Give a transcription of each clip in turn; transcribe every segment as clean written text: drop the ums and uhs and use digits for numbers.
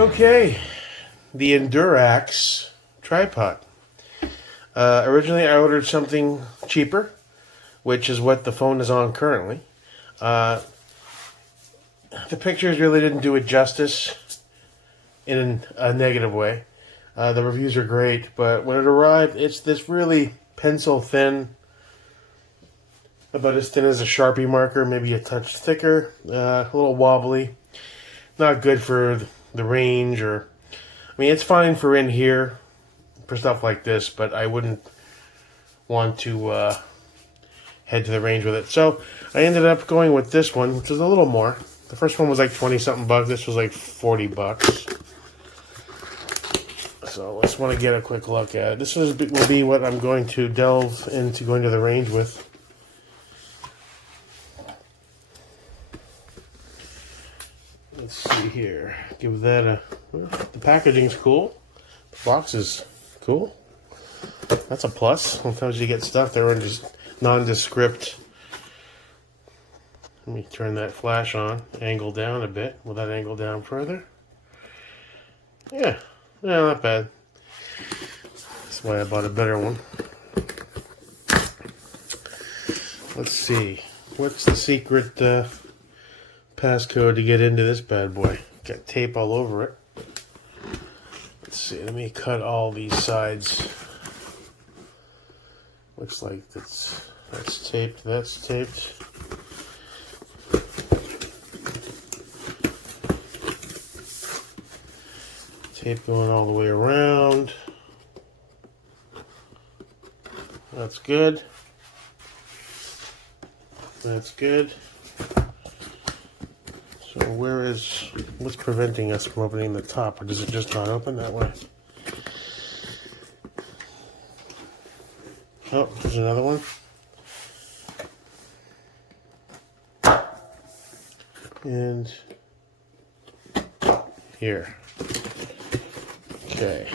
Okay, the Endurax tripod. Originally, I ordered something cheaper, which is what the phone is on currently. The pictures really didn't do it justice in a negative way. The reviews are great, but when it arrived, it's this really pencil thin, about as thin as a Sharpie marker, maybe a touch thicker, a little wobbly. Not good for the range, or I mean, it's fine for in here for stuff like this, but I wouldn't want to head to the range with it. So I ended up going with this one, which is a little more. The first one was like 20-something bucks. This was like 40 bucks. So let's want to get a quick look at it. This will be what I'm going to delve into going to the range with. Let's see here. Give that a... Well, the packaging's cool. The box is cool. That's a plus. Sometimes you get stuff that are just nondescript. Let me turn that flash on. Angle down a bit. Will that angle down further? Yeah. Yeah, not bad. That's why I bought a better one. Let's see. What's the secret passcode to get into this bad boy? Got tape all over it. Let's see. Let me cut all these sides. Looks like that's taped. That's taped. Tape going all the way around. That's good. That's good. So what's preventing us from opening the top? Or does it just not open that way? Oh, there's another one. And here. Okay.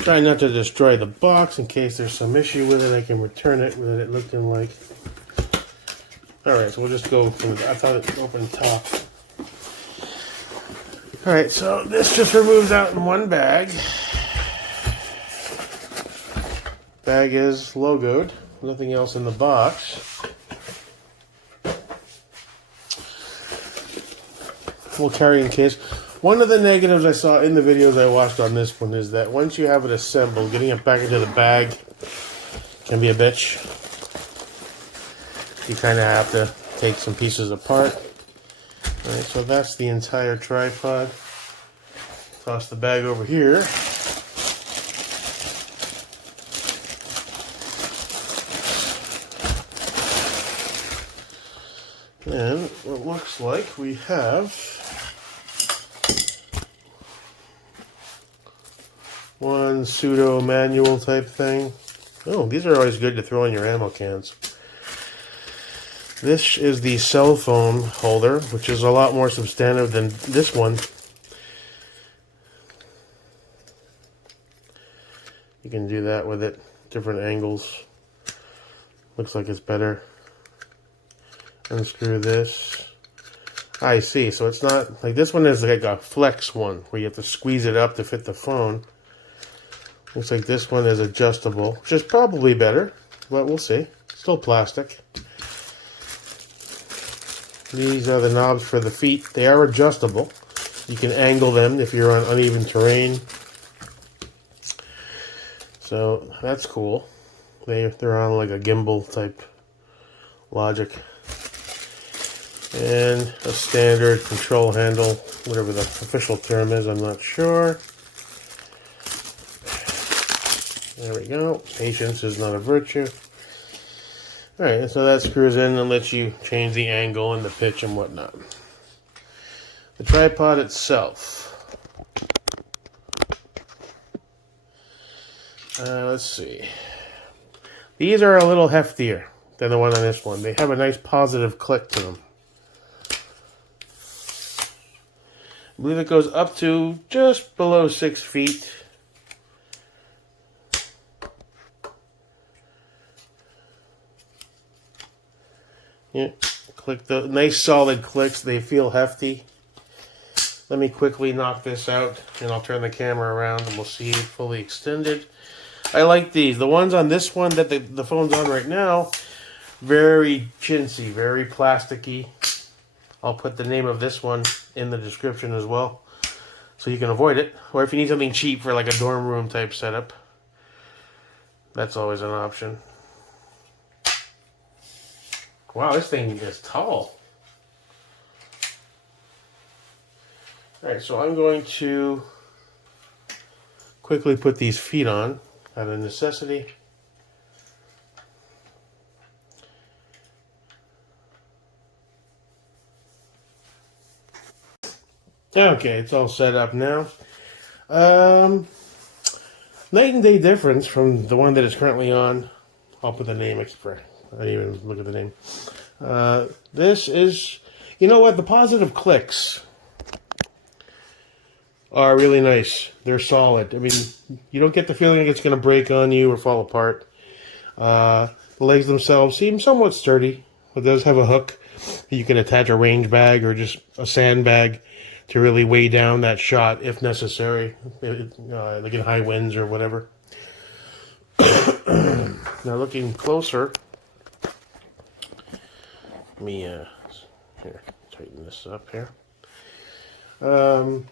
Try not to destroy the box in case there's some issue with it. I can return it with it looking like. Alright, so we'll just go from I thought it opened top. Alright, so this just removes out in one bag. Bag is logoed. Nothing else in the box. Little carrying case. One of the negatives I saw in the videos I watched on this one is that once you have it assembled, getting it back into the bag can be a bitch. You kind of have to take some pieces apart. Alright, so that's the entire tripod. Toss the bag over here. And what looks like we have one pseudo manual type thing. Oh, these are always good to throw in your ammo cans. This is the cell phone holder, which is a lot more substantive than this one. You can do that with it, different angles. Looks like it's better. Unscrew this. I see, so it's not like this one is like a flex one where you have to squeeze it up to fit the phone. Looks like this one is adjustable, which is probably better, but we'll see. Still plastic. These are the knobs for the feet. They are adjustable. You can angle them if you're on uneven terrain. So that's cool. They're on like a gimbal type logic. And a standard control handle, whatever the official term is, I'm not sure. There we go. Patience is not a virtue. Alright, so that screws in and lets you change the angle and the pitch and whatnot. The tripod itself. Let's see. These are a little heftier than the one on this one. They have a nice positive click to them. I believe it goes up to just below 6 feet. Yeah, click the nice solid clicks. They feel hefty. Let me quickly knock this out, and I'll turn the camera around, and we'll see it fully extended. I like these. The ones on this one that the phone's on right now, very chintzy, very plasticky. I'll put the name of this one in the description as well, so you can avoid it. Or if you need something cheap for like a dorm room type setup, that's always an option. Wow, this thing is tall. Alright, so I'm going to quickly put these feet on out of necessity. Okay, it's all set up now. Night and day difference from the one that is currently on. I'll put the name extra. I didn't even look at the name. This is, you know what? The positive clicks are really nice. They're solid. I mean, you don't get the feeling like it's going to break on you or fall apart. The legs themselves seem somewhat sturdy. It does have a hook. You can attach a range bag or just a sandbag to really weigh down that shot if necessary, like in high winds or whatever. Now looking closer, let me here, tighten this up here.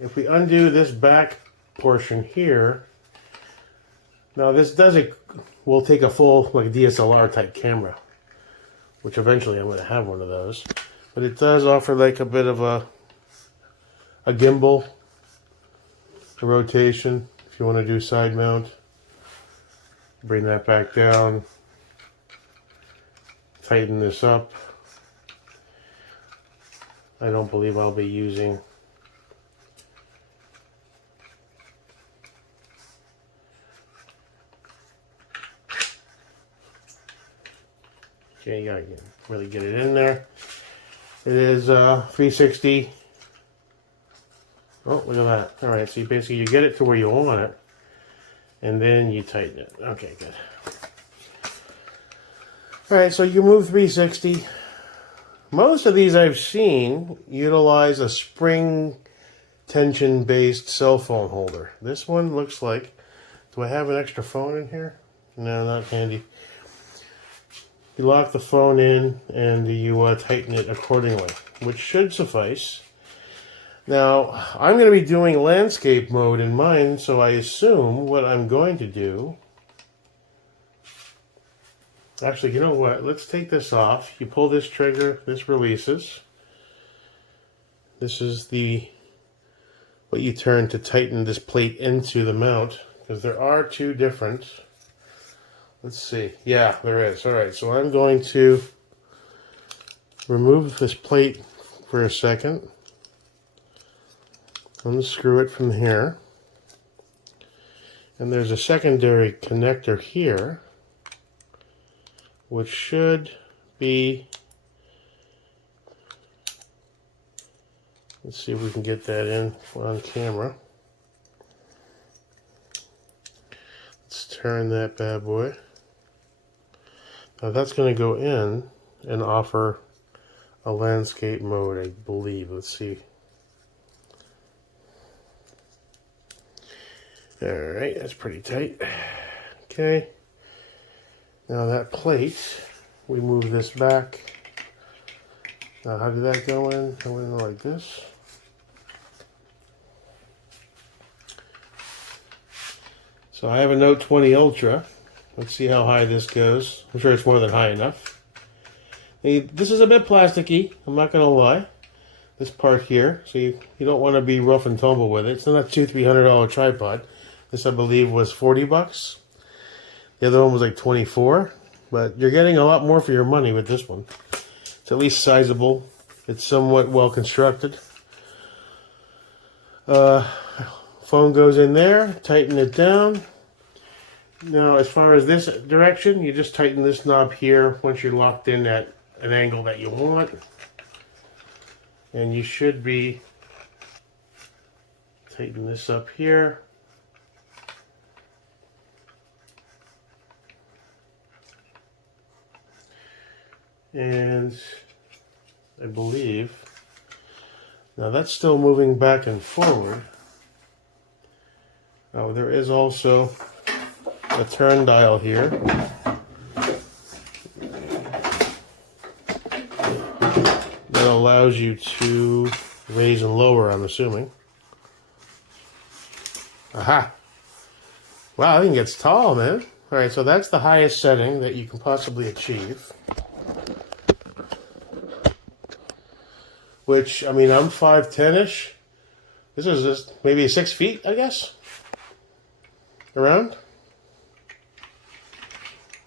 If we undo this back portion here, now this will take a full like DSLR type camera, which eventually I'm going to have one of those. But it does offer like a bit of a gimbal, a rotation, if you want to do side mount. Bring that back down, tighten this up. I don't believe I'll be using okay, you gotta really get it in there. It is 360. Oh, look at that. All right, so basically you get it to where you want it, and then you tighten it. Okay, good. All right, so you move 360. Most of these I've seen utilize a spring tension-based cell phone holder. This one looks like, do I have an extra phone in here? No, not handy. You lock the phone in and you tighten it accordingly, which should suffice. Now, I'm going to be doing landscape mode in mine, so I assume what I'm going to do... Actually, you know what? Let's take this off. You pull this trigger, this releases. This is what you turn to tighten this plate into the mount, because there are two different... Let's see. Yeah, there is. All right, so I'm going to remove this plate for a second. Unscrew it from here. And there's a secondary connector here, which should be... Let's see if we can get that in on camera. Let's turn that bad boy. Now that's going to go in and offer a landscape mode, I believe. Let's see. Alright, that's pretty tight. Okay. Now that plate, we move this back. Now how did that go in? Go in like this. So I have a Note 20 Ultra. Let's see how high this goes. I'm sure it's more than high enough. This is a bit plasticky, I'm not going to lie. This part here, so you don't want to be rough and tumble with it. It's not a $200-300 tripod. This, I believe, was 40 bucks. The other one was like 24, but you're getting a lot more for your money with this one. It's at least sizable. It's somewhat well constructed. Phone goes in there, tighten it down. Now, as far as this direction, you just tighten this knob here once you're locked in at an angle that you want. And you should be tighten this up here. And I believe Now that's still moving back and forward. Oh, there is also a turn dial here. That allows you to raise and lower, I'm assuming. Aha! Wow, I think it's tall, man. Alright, so that's the highest setting that you can possibly achieve. Which, I mean, I'm 5'10"-ish. This is just maybe 6 feet, I guess. Around.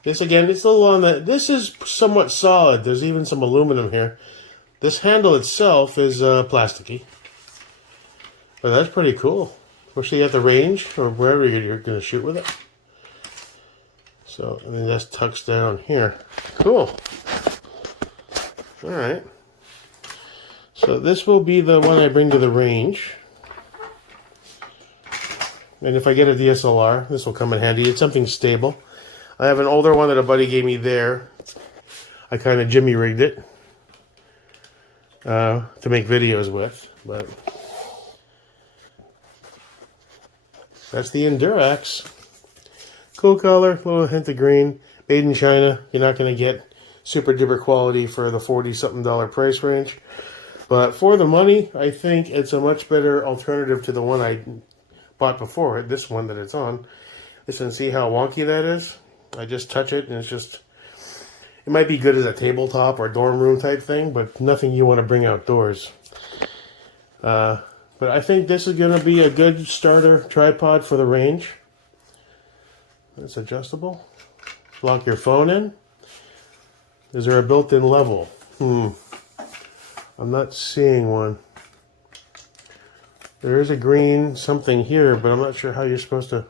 This again, it's a little on the. This is somewhat solid. There's even some aluminum here. This handle itself is plasticky. But that's pretty cool. Especially at the range or wherever you're going to shoot with it. So, I mean, that's tucks down here. Cool. Alright. So this will be the one I bring to the range. And if I get a DSLR, this will come in handy. It's something stable. I have an older one that a buddy gave me there. I kind of jimmy rigged it to make videos with. But that's the Endurax. Cool color, little hint of green. Made in China. You're not going to get super duper quality for the $40-something price range. But for the money, I think it's a much better alternative to the one I bought before it. This one that it's on. Listen, see how wonky that is? I just touch it and it's just... It might be good as a tabletop or dorm room type thing, but nothing you want to bring outdoors. But I think this is going to be a good starter tripod for the range. It's adjustable. Lock your phone in. Is there a built-in level? I'm not seeing one. There is a green something here, but I'm not sure how you're supposed to...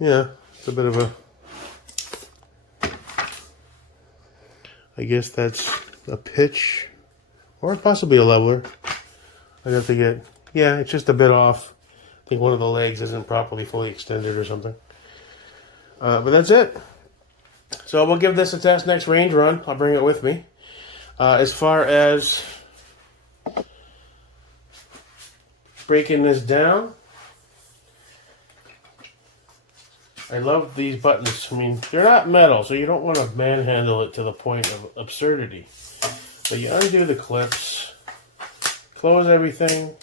Yeah, it's a bit of a... I guess that's a pitch, or possibly a leveler. I'd have to get... Yeah, it's just a bit off. I think one of the legs isn't properly fully extended or something. But that's it. So we'll give this a test next range run. I'll bring it with me. As far as breaking this down, I love these buttons. I mean, they're not metal, so you don't want to manhandle it to the point of absurdity. But you undo the clips, close everything.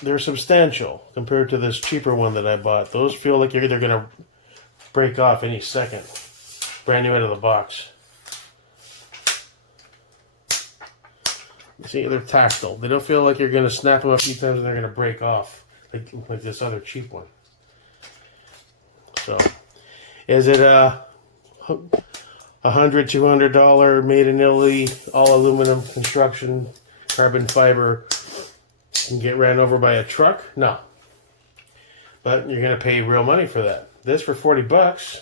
They're substantial compared to this cheaper one that I bought. Those feel like you're either going to break off any second. Brand new out of the box. See, they're tactile. They don't feel like you're going to snap them a few times and they're going to break off. Like this other cheap one. So, is it a $100, $200 made in Italy, all aluminum construction, carbon fiber, and get ran over by a truck? No. But you're going to pay real money for that. This for $40,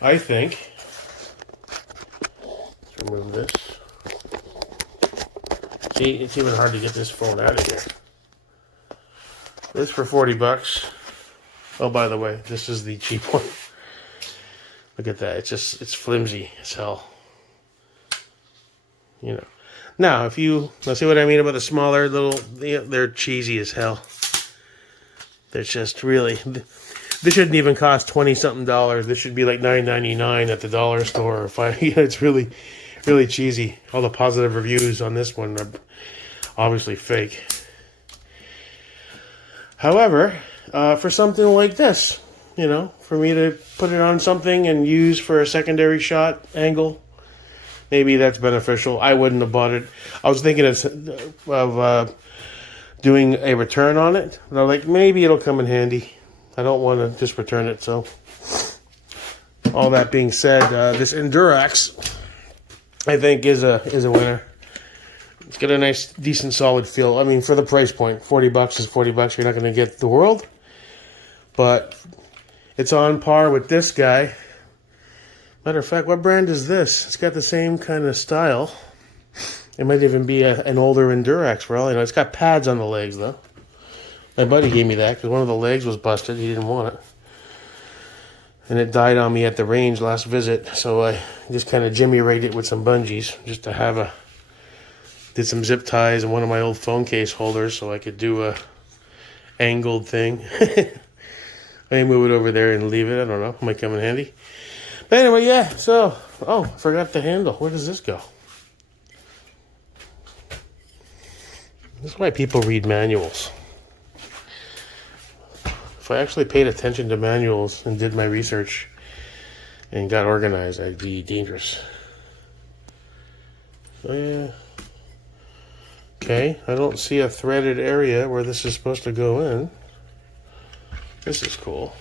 I think. Let's remove this. See, it's even hard to get this phone out of here. This for $40. Oh, by the way, this is the cheap one. Look at that. It's flimsy as hell. You know. Now, if you... Now, see what I mean about the smaller little... They're cheesy as hell. They're just really... This shouldn't even cost $20-something. This should be like $9.99 at the dollar store. Or it's really, really cheesy. All the positive reviews on this one are obviously fake. However, for something like this, you know, for me to put it on something and use for a secondary shot angle... Maybe that's beneficial. I wouldn't have bought it. I was thinking of doing a return on it. But I'm like, maybe it'll come in handy. I don't want to just return it. So, all that being said, this Endurax, I think, is a winner. It's got a nice, decent, solid feel. I mean, for the price point, $40 is $40. You're not going to get the world. But it's on par with this guy. Matter of fact, what brand is this? It's got the same kind of style. It might even be an older Endurax for all you know. It's got pads on the legs, though. My buddy gave me that because one of the legs was busted. He didn't want it. And it died on me at the range last visit, so I just kind of jimmy rigged it with some bungees just to have a... Did some zip ties and one of my old phone case holders so I could do a angled thing. I may move it over there and leave it. I don't know. Might come in handy. But anyway, yeah. So, oh, I forgot the handle. Where does this go? This is why people read manuals. If I actually paid attention to manuals and did my research and got organized, I'd be dangerous. Oh, yeah. Okay, I don't see a threaded area where this is supposed to go in. This is cool.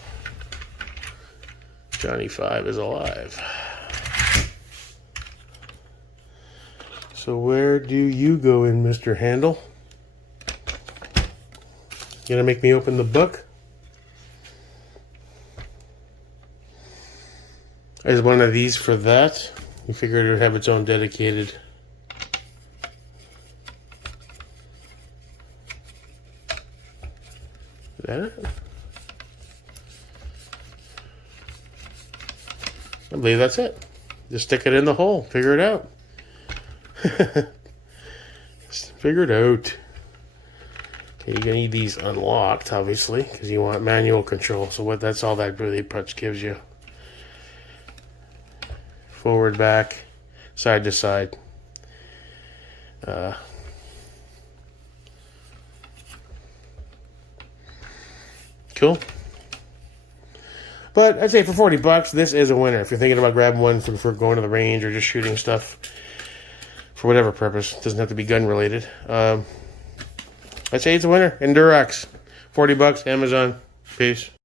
Johnny 5 is alive. So where do you go in, Mr. Handle? You gonna make me open the book? Is one of these for that? You figured it would have its own dedicated... Is that it? I believe that's it. Just stick it in the hole. Figure it out. Figure it out. Okay, you're gonna need these unlocked, obviously, because you want manual control. So that's all that really much gives you. Forward, back, side to side. Cool. But I'd say for 40 bucks, this is a winner. If you're thinking about grabbing one for going to the range or just shooting stuff for whatever purpose, it doesn't have to be gun related. I'd say it's a winner. Endurax, 40 bucks, Amazon. Peace.